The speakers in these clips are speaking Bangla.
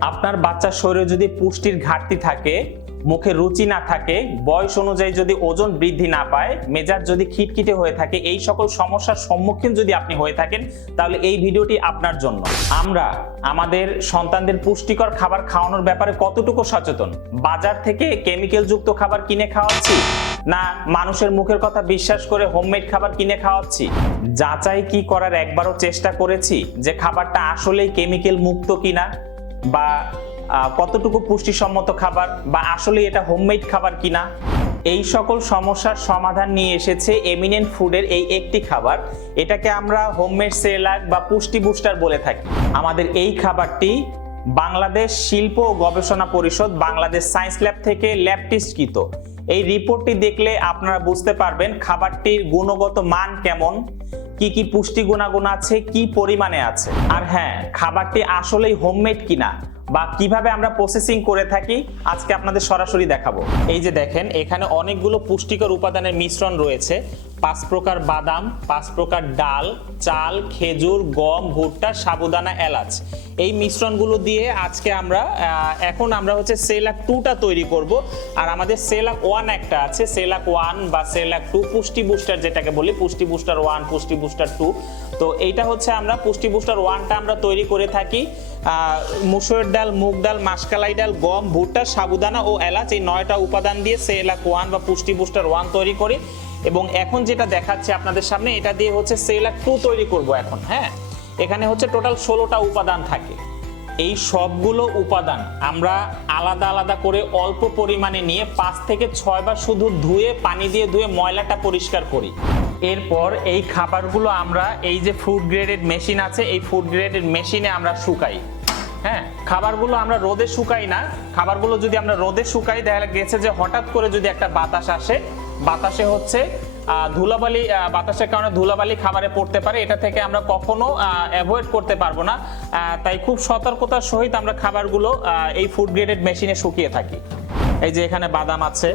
আপনার বাচ্চার শরীরে যদি পুষ্টির ঘাটতি থাকে, মুখে রুচি না থাকে, বয়স অনুযায়ী যদি ওজন বৃদ্ধি না পায়, মেজাজ যদি খিটখিটে হয়ে থাকে, এই সকল সমস্যার সম্মুখীন যদি আপনি হয়ে থাকেন, তাহলে এই ভিডিওটি আপনার জন্য। আমরা আমাদের সন্তানদের পুষ্টিকর খাবার খাওয়ানোর ব্যাপারে কতটুকু সচেতন? বাজার থেকে কেমিক্যাল যুক্ত খাবার কিনে খাওয়াচ্ছি? না মানুষের মুখের কথা বিশ্বাস করে হোমমেড খাবার কিনে খাওয়াচ্ছি? যাচাই কি করার একবারও চেষ্টা করেছি যে খাবারটা আসলেই কেমিক্যাল মুক্ত কিনা? বা কতটুকু পুষ্টিসম্মত খাবার বা আসলে এটা হোমমেড খাবার কিনা, এই সকল সমস্যার সমাধান নিয়ে এসেছে এমিনেন্ট ফুডের এই একটি খাবার। এটাকে আমরা হোমমেড সেলাক বা পুষ্টি বুস্টার বলে থাকি। আমাদের এই খাবারটি বাংলাদেশ শিল্প ও গবেষণা পরিষদ, বাংলাদেশ সায়েন্স ল্যাব থেকে ল্যাব টেস্টকৃত এই রিপোর্টটি দেখলে আপনারা বুঝতে পারবেন খাবারটির গুণগত মান কেমন কি কি পুষ্টি গুণাগুণ আছে, কি পরিমাণে আছে? আর হ্যাঁ খাবারটি আসলেই হোমমেড কিনা বা কীভাবে আমরা প্রসেসিং করে থাকি, আজকে আপনাদের সরাসরি দেখাবো। এই যে দেখেন, এখানে অনেকগুলো পুষ্টিকর উপাদানের মিশ্রণ রয়েছে। পাঁচ প্রকার বাদাম, পাঁচ প্রকার ডাল, চাল, খেজুর, গম, ভুট্টা, সাবুদানা, এলাচ। এই মিশ্রণগুলো দিয়ে আজকে আমরা এখন আমরা হচ্ছে সেলাক টুটা তৈরি করব। আর আমাদের সেলাক ওয়ান একটা আছে, সেলাক ওয়ান বা সেলাক টু, পুষ্টি বুস্টার যেটাকে বলি, পুষ্টি বুস্টার ওয়ান, পুষ্টি বুস্টার টু। তো এইটা হচ্ছে আমরা, পুষ্টি বুস্টার ওয়ানটা আমরা তৈরি করে থাকি। মুসুরের ডাল, মুগ ডাল, মাসকালাই ডাল, গম, ভুট্টা, সাবুদানা ও এলাচ এই নয়টা উপাদান দিয়ে সেলাক ওয়ান বা পুষ্টি বুস্টার ওয়ান তৈরি করি। এবং এখন যেটা দেখাচ্ছে আপনাদের সামনে, এটা দিয়ে হচ্ছে সেলাক টু তৈরি করব এখন হ্যাঁ? এখানে হচ্ছে টোটাল ষোলোটা উপাদান থাকে। এই সবগুলো উপাদান আমরা আলাদা আলাদা করে অল্প পরিমাণে নিয়ে পাঁচ থেকে ছয় বার শুধু ধুয়ে, পানি দিয়ে ধুয়ে ময়লাটা পরিষ্কার করি। এরপর এই খাবারগুলো আমরা, এই যে ফুড গ্রেডেড মেশিন আছে, এই ফুড গ্রেডেড মেশিনে আমরা শুকাই। হ্যাঁ? খাবারগুলো আমরা রোদে শুকাই না। খাবারগুলো যদি আমরা রোদে শুকাই দেখা গেছে যে হঠাৎ করে যদি একটা বাতাস আসে বাতাসে হচ্ছে ধুলাবালি বাতাসের কারণে ধুলাবালি খাবারে পড়তে পারে। এটা থেকে আমরা কখনো অ্যাভয়েড করতে পারব না। তাই খুব সতর্কতার সহিত আমরা খাবারগুলো এই ফুড গ্রেডেড মেশিনে শুকিয়ে থাকি। এই যে এখানে বাদাম আছে,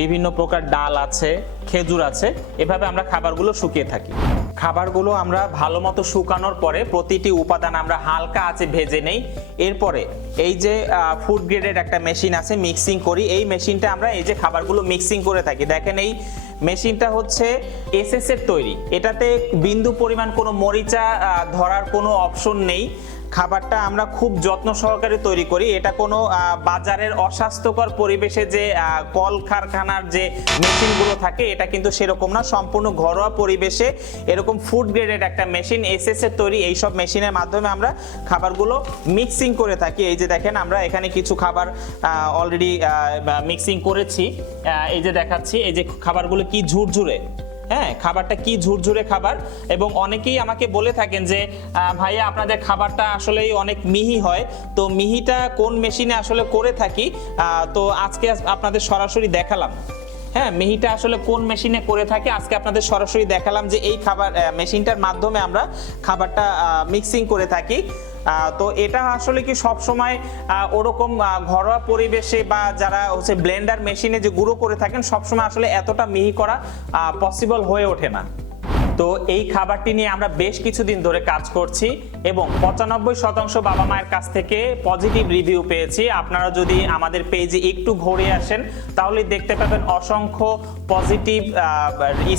বিভিন্ন প্রকার ডাল আছে, খেজুর আছে, এভাবে আমরা খাবারগুলো শুকিয়ে থাকি। খাবারগুলো আমরা ভালো মতো শুকানোর পরে প্রতিটি উপাদান আমরা হালকা আছে ভেজে নেই। এরপরে এই যে ফুড গ্রেডের একটা মেশিন আছে মিক্সিং করি। এই মেশিনটা আমরা এই যে খাবারগুলো মিক্সিং করে থাকি। দেখেন এই মেশিনটা হচ্ছে এসএস এর তৈরি। এটাতে বিন্দু পরিমাণ কোনো মরিচা ধরার কোনো অপশন নেই। খাবারটা আমরা খুব যত্ন সহকারে তৈরি করি। এটা কোনো বাজারের অস্বাস্থ্যকর পরিবেশে যে আহ, কল কারখানার যে মেশিনগুলো থাকে এটা কিন্তু সেরকম না। সম্পূর্ণ ঘরোয়া পরিবেশে এরকম ফুড গ্রেডেড একটা মেশিন এসএস এর তৈরি এইসব মেশিনের মাধ্যমে আমরা খাবারগুলো মিক্সিং করে থাকি। এই যে দেখেন আমরা এখানে কিছু খাবার অলরেডি মিক্সিং করেছি। এই যে দেখাচ্ছি এই যে খাবারগুলো কি ঝুরঝুরে। হ্যাঁ খাবারটা কি ঝুরঝুরে খাবার? এবং অনেকেই আমাকে বলে থাকেন যে ভাইয়া, আপনাদের খাবারটা আসলেই অনেক মিহি হয়। তো মিহিটা কোন মেশিনে আসলে করে থাকি? তো আজকে আপনাদের সরাসরি দেখালাম। হ্যাঁ মিহিটা আসলে কোন মেশিনে করে থাকে? আজকে আপনাদের সরাসরি দেখালাম যে এই খাবার মেশিনটার মাধ্যমে আমরা খাবারটা মিক্সিং করে থাকি। তো এটা আসলে কি সব সময় ওরকম ঘরোয়া পরিবেশে বা যারা হচ্ছে ব্লেন্ডার মেশিনে যে গুঁড়ো করে থাকেন, সবসময় আসলে এতটা মিহি করা পসিবল হয়ে ওঠে না? তো এই খাবারটি নিয়ে আমরা বেশ কিছুদিন ধরে কাজ করছি এবং পঁচানব্বই শতাংশ বাবা মায়ের কাছ থেকে পজিটিভ রিভিউ পেয়েছি। আপনারা যদি আমাদের পেজে একটু ঘুরে আসেন, তাহলে দেখতে পাবেন অসংখ্য পজিটিভ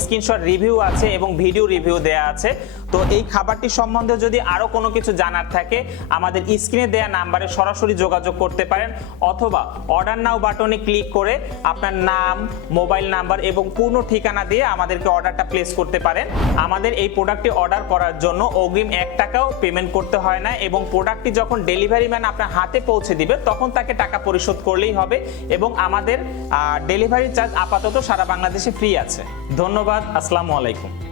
স্ক্রিনশট রিভিউ আছে এবং ভিডিও রিভিউ দেয়া আছে। তো এই খাবারটি সম্বন্ধে যদি আরও কোনো কিছু জানার থাকে, আমাদের স্ক্রিনে দেয়া নাম্বারে সরাসরি যোগাযোগ করতে পারেন অথবা অর্ডার নাও বাটনে ক্লিক করে আপনার নাম, মোবাইল নাম্বার এবং পূর্ণ ঠিকানা দিয়ে আমাদেরকে অর্ডারটা প্লেস করতে পারেন। আমাদের এই প্রোডাক্টটি অর্ডার করার জন্য অগ্রিম এক টাকাও পেমেন্ট করতে হয় না এবং প্রোডাক্টটি যখন ডেলিভারি ম্যান আপনার হাতে পৌঁছে দিবে, তখন তাকে টাকা পরিশোধ করলেই হবে এবং আমাদের ডেলিভারি চার্জ আপাতত সারা বাংলাদেশে ফ্রি আছে। ধন্যবাদ, আসসালামু আলাইকুম।